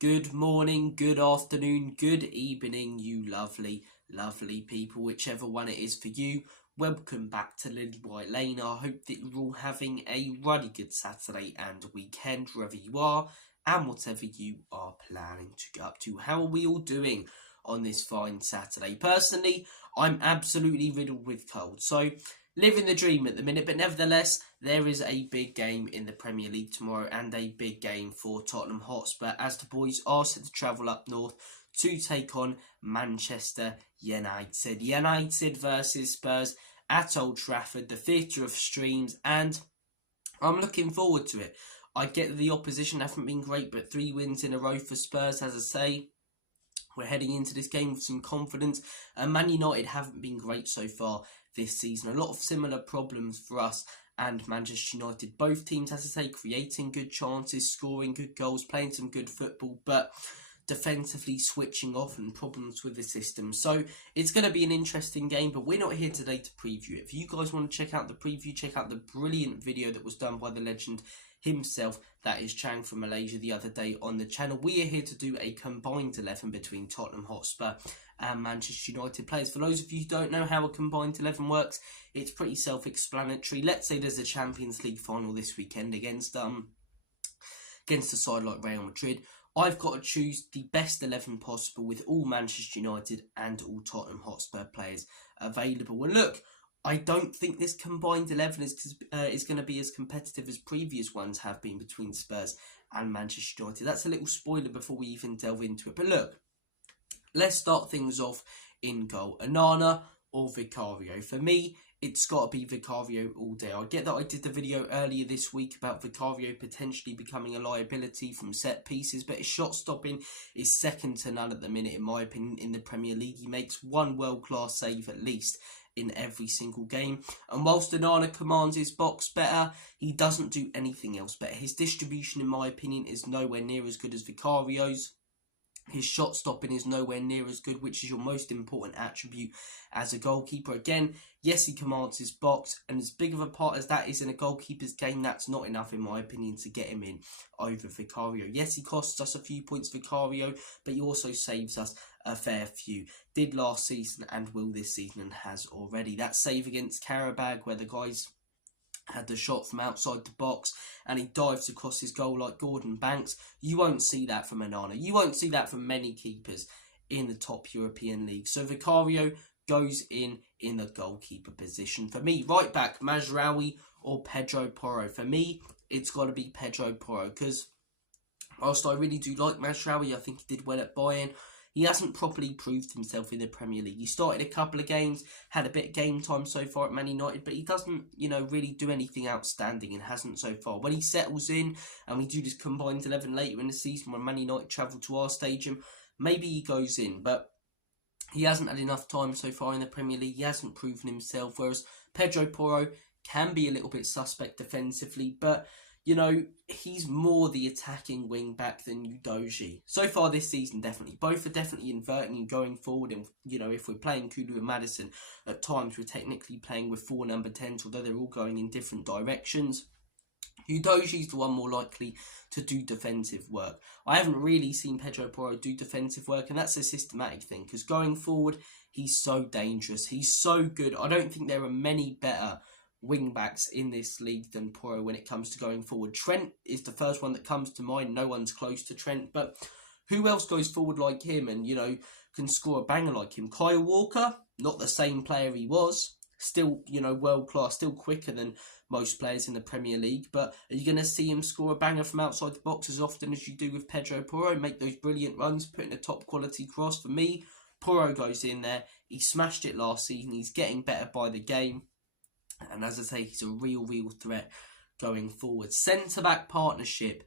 Good morning, good afternoon, good evening, you lovely, lovely people, whichever one it is for you. Welcome back to Lilywhite Lane. I hope that you're all having a really good Saturday and weekend, wherever you are, and whatever you are planning to get up to. How are we all doing on this fine Saturday? Personally, I'm absolutely riddled with cold, so living the dream at the minute, but nevertheless, there is a big game in the Premier League tomorrow and a big game for Tottenham Hotspur as the boys are set to travel up north to take on Manchester United. United versus Spurs at Old Trafford, the theatre of streams, and I'm looking forward to it. I get that the opposition haven't been great, but 3 wins in a row for Spurs, as I say. We're heading into this game with some confidence, and Man United haven't been great so far this season. A lot of similar problems for us and Manchester United. Both teams, as I say, creating good chances, scoring good goals, playing some good football, but defensively switching off and problems with the system. So it's going to be an interesting game, but we're not here today to preview it. If you guys want to check out the preview, check out the brilliant video that was done by the legend himself, that is Chang from Malaysia, the other day on the channel. We are here to do a combined 11 between Tottenham Hotspur and Manchester United players. For those of you who don't know how a combined 11 works, it's pretty self-explanatory. Let's say there's a Champions League final this weekend against a side like Real Madrid. I've got to choose the best 11 possible with all Manchester United and all Tottenham Hotspur players available. And look, I don't think this combined 11 is going to be as competitive as previous ones have been between Spurs and Manchester United. That's a little spoiler before we even delve into it. But look, let's start things off in goal. Onana or Vicario? For me, it's got to be Vicario all day. I get that I did the video earlier this week about Vicario potentially becoming a liability from set pieces, but his shot stopping is second to none at the minute, in my opinion, in the Premier League. He makes one world-class save at least in every single game. And whilst Onana commands his box better, he doesn't do anything else better. His distribution, in my opinion, is nowhere near as good as Vicario's. His shot stopping is nowhere near as good, which is your most important attribute as a goalkeeper. Again, yes, he commands his box, and as big of a part as that is in a goalkeeper's game, that's not enough, in my opinion, to get him in over Vicario. Yes, he costs us a few points, Vicario, but he also saves us a fair few. Did last season and will this season and has already. That save against Karabag, where the guys had the shot from outside the box and he dives across his goal like Gordon Banks. You won't see that from Onana. You won't see that from many keepers in the top European league. So Vicario goes in the goalkeeper position. For me, right back, Mazraoui or Pedro Porro. For me, it's got to be Pedro Porro, because whilst I really do like Mazraoui, I think he did well at Bayern, he hasn't properly proved himself in the Premier League. He started a couple of games, had a bit of game time so far at Man United, but he doesn't, really do anything outstanding and hasn't so far. When he settles in and we do this combined 11 later in the season when Man United travel to our stadium, maybe he goes in, but he hasn't had enough time so far in the Premier League. He hasn't proven himself, whereas Pedro Porro can be a little bit suspect defensively, but he's more the attacking wing back than Udogie. So far this season, definitely. Both are definitely inverting and going forward. And, if we're playing Kulu and Maddison, at times we're technically playing with 4 number 10s, although they're all going in different directions. Udogie's the one more likely to do defensive work. I haven't really seen Pedro Porro do defensive work, and that's a systematic thing, because going forward, he's so dangerous. He's so good. I don't think there are many better wing-backs in this league than Porro when it comes to going forward. Trent is the first one that comes to mind. No one's close to Trent, but who else goes forward like him and, can score a banger like him? Kyle Walker, not the same player he was. Still, world-class, still quicker than most players in the Premier League, but are you going to see him score a banger from outside the box as often as you do with Pedro Porro? Make those brilliant runs, put in a top-quality cross? For me, Porro goes in there. He smashed it last season. He's getting better by the game. And as I say, he's a real threat going forward. Centre-back partnership.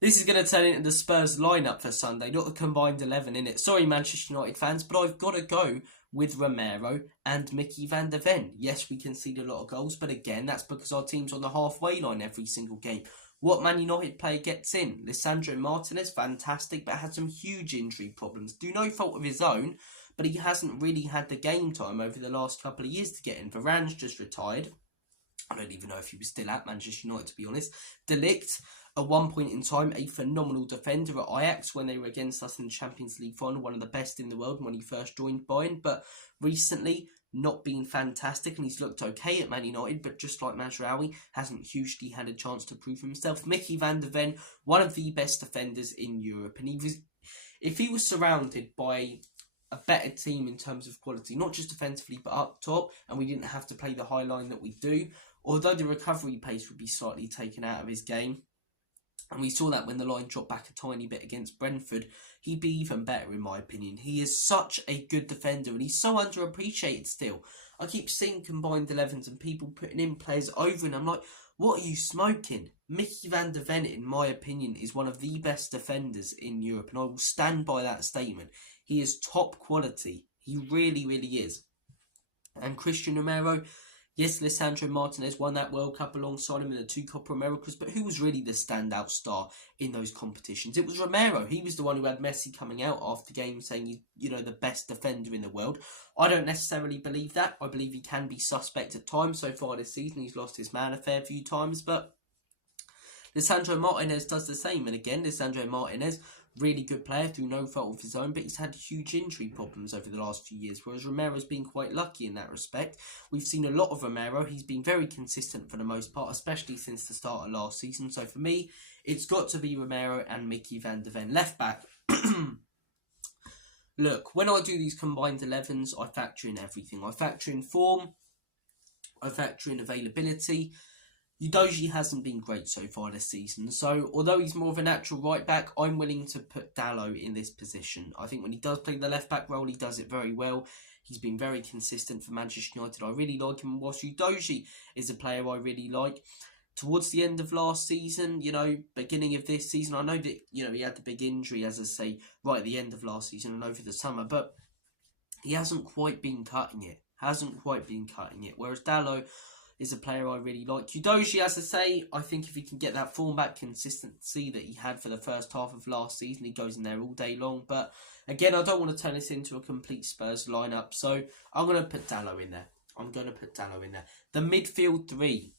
This is going to turn into the Spurs lineup for Sunday, not the combined 11 in it. Sorry, Manchester United fans, but I've got to go with Romero and Mickey van der Ven. Yes, we conceded a lot of goals, but again, that's because our team's on the halfway line every single game. What Man United player gets in? Lisandro Martinez, fantastic, but had some huge injury problems. Do no fault of his own, but he hasn't really had the game time over the last couple of years to get in. Varane's just retired. I don't even know if he was still at Manchester United, to be honest. De Ligt, At one point in time, a phenomenal defender at Ajax when they were against us in the Champions League final, one of the best in the world when he first joined Bayern, but recently not been fantastic, and he's looked okay at Man United, but just like Mazraoui, hasn't hugely had a chance to prove himself. Mickey van der Ven, one of the best defenders in Europe, and if he was surrounded by a better team in terms of quality, not just defensively but up top, and we didn't have to play the high line that we do, although the recovery pace would be slightly taken out of his game, and we saw that when the line dropped back a tiny bit against Brentford, he'd be even better in my opinion. He is such a good defender and he's so underappreciated still. I keep seeing combined 11s and people putting in players over and I'm like, what are you smoking? Mickey van der Ven, in my opinion, is one of the best defenders in Europe, and I will stand by that statement. He is top quality. He really, really is. And Christian Romero, yes, Lisandro Martinez won that World Cup alongside him in the 2 Copa Americas, but who was really the standout star in those competitions? It was Romero. He was the one who had Messi coming out after games saying he's, the best defender in the world. I don't necessarily believe that. I believe he can be suspect at times. So far this season, he's lost his man a fair few times, but Lisandro Martinez does the same. And again, Lisandro Martinez, really good player through no fault of his own, but he's had huge injury problems over the last few years, whereas Romero's been quite lucky in that respect. We've seen a lot of Romero. He's been very consistent for the most part, especially since the start of last season. So for me, it's got to be Romero and Mickey van der Ven. Left back. Look, when I do these combined 11s, I factor in everything. I factor in form. I factor in availability. Udogie hasn't been great so far this season, so although he's more of a natural right back, I'm willing to put Dalot in this position. I think when he does play the left back role, he does it very well. He's been very consistent for Manchester United. I really like him. Whilst Udogie is a player I really like, towards the end of last season, beginning of this season, I know that, he had the big injury, as I say, right at the end of last season and over the summer, but he hasn't quite been cutting it. Whereas Dalot is a player I really like. Udogie, as I say, I think if he can get that form back consistency that he had for the first half of last season, he goes in there all day long. But again, I don't want to turn this into a complete Spurs lineup, so I'm going to put Dalot in there. The midfield 3.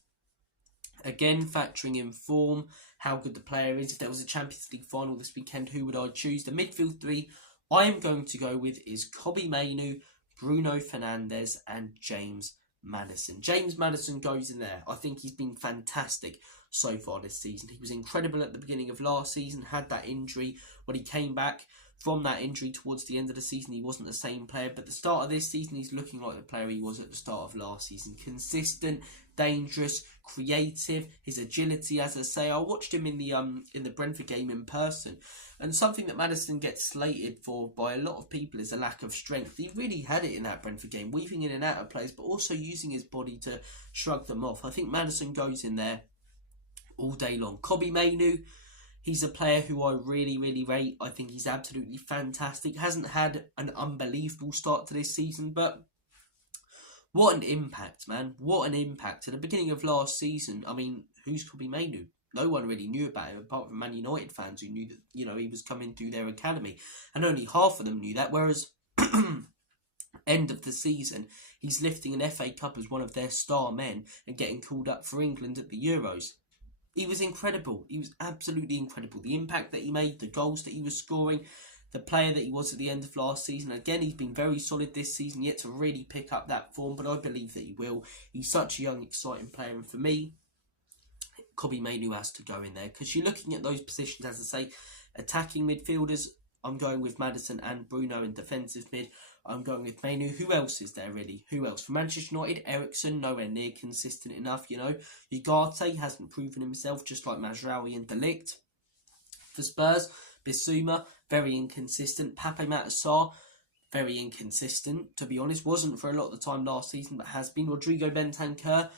Again, factoring in form, how good the player is. If there was a Champions League final this weekend, who would I choose? The midfield 3 I am going to go with is Kobbie Mainoo, Bruno Fernandes and James Maddison. James Maddison goes in there. I think he's been fantastic so far this season. He was incredible at the beginning of last season, had that injury. When he came back from that injury towards the end of the season, he wasn't the same player, but the start of this season, he's looking like the player he was at the start of last season. Consistent, dangerous, creative, his agility, as I say. I watched him in the Brentford game in person, and something that Maddison gets slated for by a lot of people is a lack of strength. He really had it in that Brentford game, weaving in and out of plays, but also using his body to shrug them off. I think Maddison goes in there all day long. Kobbie Mainoo, he's a player who I really, really rate. I think he's absolutely fantastic. Hasn't had an unbelievable start to this season, but what an impact, man. What an impact. At the beginning of last season, I mean, who's Kobbie Mainoo? No one really knew about him, apart from Man United fans who knew that, he was coming through their academy. And only half of them knew that, whereas end of the season, he's lifting an FA Cup as one of their star men and getting called up for England at the Euros. He was incredible. He was absolutely incredible. The impact that he made, the goals that he was scoring, the player that he was at the end of last season. Again, he's been very solid this season, yet to really pick up that form, but I believe that he will. He's such a young, exciting player, and for me, Kobbie Mainoo has to go in there, because you're looking at those positions, as I say, attacking midfielders. I'm going with Maddison and Bruno in defensive mid. I'm going with Mainoo. Who else is there, really? Who else? For Manchester United, Eriksen, nowhere near consistent enough, Ugarte hasn't proven himself, just like Mazraoui and De Ligt. For Spurs, Bissouma, very inconsistent. Pape Matar, very inconsistent, to be honest. Wasn't for a lot of the time last season, but has been. Rodrigo Bentancur,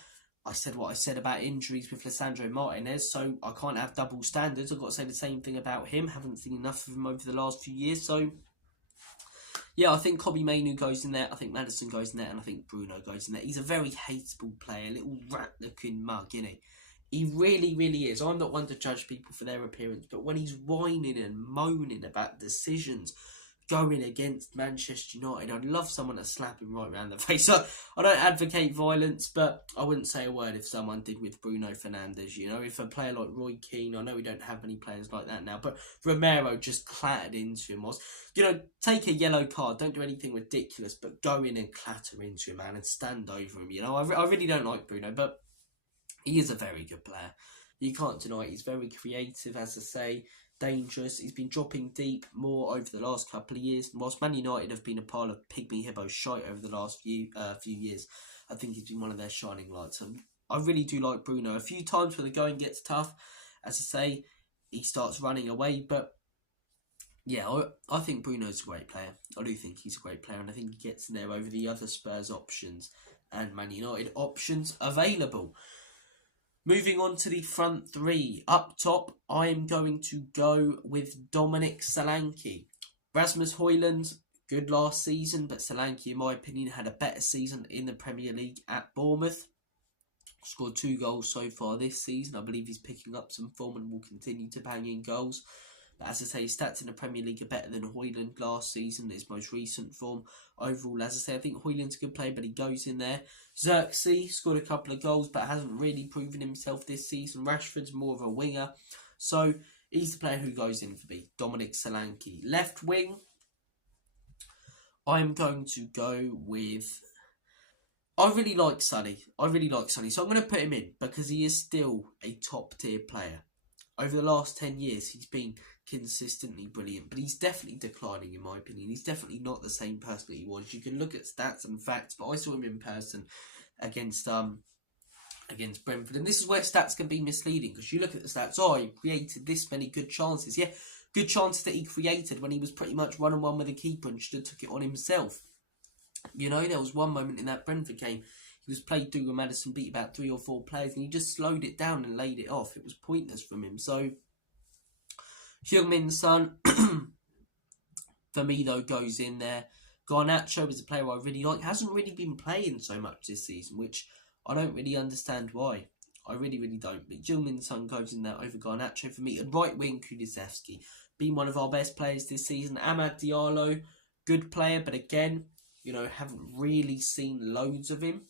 I said what I said about injuries with Lisandro Martinez, so I can't have double standards. I've got to say the same thing about him. Haven't seen enough of him over the last few years, so yeah, I think Kobbie Mainoo goes in there, I think Maddison goes in there, and I think Bruno goes in there. He's a very hateable player, a little rat-looking mug, isn't he? He really, really is. I'm not one to judge people for their appearance, but when he's whining and moaning about decisions, going against Manchester United. I'd love someone to slap him right round the face. I don't advocate violence, but I wouldn't say a word if someone did with Bruno Fernandes. You know, if a player like Roy Keane, I know we don't have many players like that now, but Romero just clattered into him. Take a yellow card, don't do anything ridiculous, but go in and clatter into him, man, and stand over him. I really don't like Bruno, but he is a very good player. You can't deny it. He's very creative, as I say, dangerous. He's been dropping deep more over the last couple of years. Whilst Man United have been a pile of pygmy hibbo shite over the last few years, I think he's been one of their shining lights. And I really do like Bruno. A few times when the going gets tough, as I say, he starts running away. But yeah, I think Bruno's a great player. I do think he's a great player, and I think he gets in there over the other Spurs options and Man United options available. Moving on to the front three. Up top, I am going to go with Dominic Solanke. Rasmus Højlund, good last season, but Solanke, in my opinion, had a better season in the Premier League at Bournemouth. Scored 2 goals so far this season. I believe he's picking up some form and will continue to bang in goals. But as I say, his stats in the Premier League are better than Højlund last season, his most recent form. Overall, as I say, I think Højlund's a good player, but he goes in there. Xerxes scored a couple of goals, but hasn't really proven himself this season. Rashford's more of a winger. So, he's the player who goes in for me. Dominic Solanke. Left wing, I'm going to go with... I really like Sonny. So I'm going to put him in because he is still a top tier player. Over the last 10 years, he's been consistently brilliant, but he's definitely declining in my opinion. He's definitely not the same person that he was. You can look at stats and facts, but I saw him in person against Brentford, and this is where stats can be misleading because you look at the stats. Oh, he created this many good chances. Yeah, good chances that he created when he was pretty much 1-on-1 with the keeper and should have took it on himself. You know, there was one moment in that Brentford game. He was played through with Madison, beat about 3 or 4 players, and he just slowed it down and laid it off. It was pointless from him. So, Heung-min Son, for me though, goes in there. Garnacho is a player I really like. Hasn't really been playing so much this season, which I don't really understand why. I really don't. But Heung-min Son goes in there over Garnacho for me. And right wing, Kulusevski, been one of our best players this season. Amad Diallo, good player, but again, haven't really seen loads of him.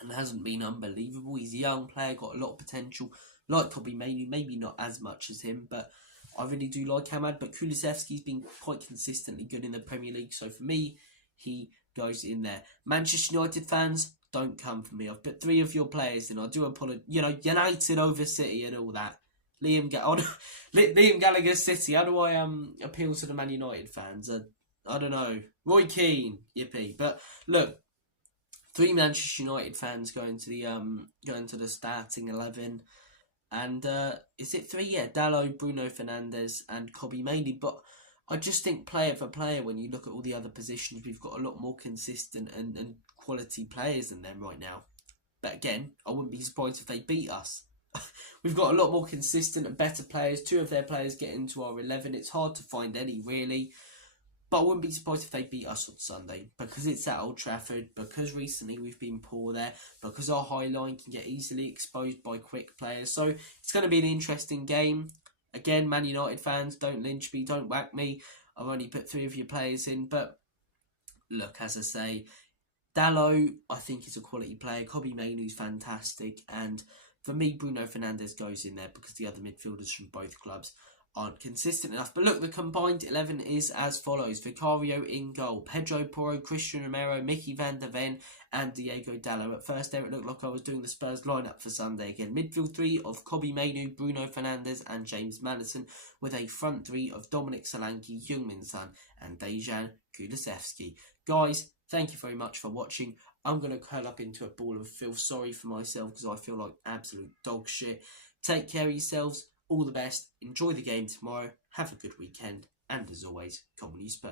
And hasn't been unbelievable. He's a young player, got a lot of potential. Like Kobe Mainoo, maybe not as much as him, but I really do like Hamad. But Kulusevski's been quite consistently good in the Premier League, so for me, he goes in there. Manchester United fans, don't come for me. I've put 3 of your players in. I do apologise. United over City and all that. Liam Gallagher City. How do I appeal to the Man United fans? I don't know. Roy Keane, yippee. But look. 3 Manchester United fans going to the starting 11, and is it 3? Yeah, Dalot, Bruno Fernandes, and Kobe Mainoo. But I just think player for player, when you look at all the other positions, we've got a lot more consistent and quality players than them right now. But again, I wouldn't be surprised if they beat us. We've got a lot more consistent and better players. 2 of their players get into our 11. It's hard to find any really. But I wouldn't be surprised if they beat us on Sunday because it's at Old Trafford, because recently we've been poor there, because our high line can get easily exposed by quick players. So it's going to be an interesting game. Again, Man United fans, don't lynch me, don't whack me. I've only put 3 of your players in. But look, as I say, Dalot, I think, is a quality player. Kobe Mainoo's fantastic. And for me, Bruno Fernandes goes in there because the other midfielders from both clubs aren't consistent enough. But look, the combined 11 is as follows. Vicario in goal. Pedro Porro, Christian Romero, Mickey van der Ven and Diego Dallo. At first there it looked like I was doing the Spurs lineup for Sunday again. Midfield 3 of Kobe Mainoo, Bruno Fernandes and James Maddison, with a front 3 of Dominic Solanke, Heung-min Son and Dejan Kulusevski. Guys, thank you very much for watching. I'm going to curl up into a ball of filth. Sorry for myself because I feel like absolute dog shit. Take care of yourselves. All the best. Enjoy the game tomorrow. Have a good weekend. And as always, come on you Spurs.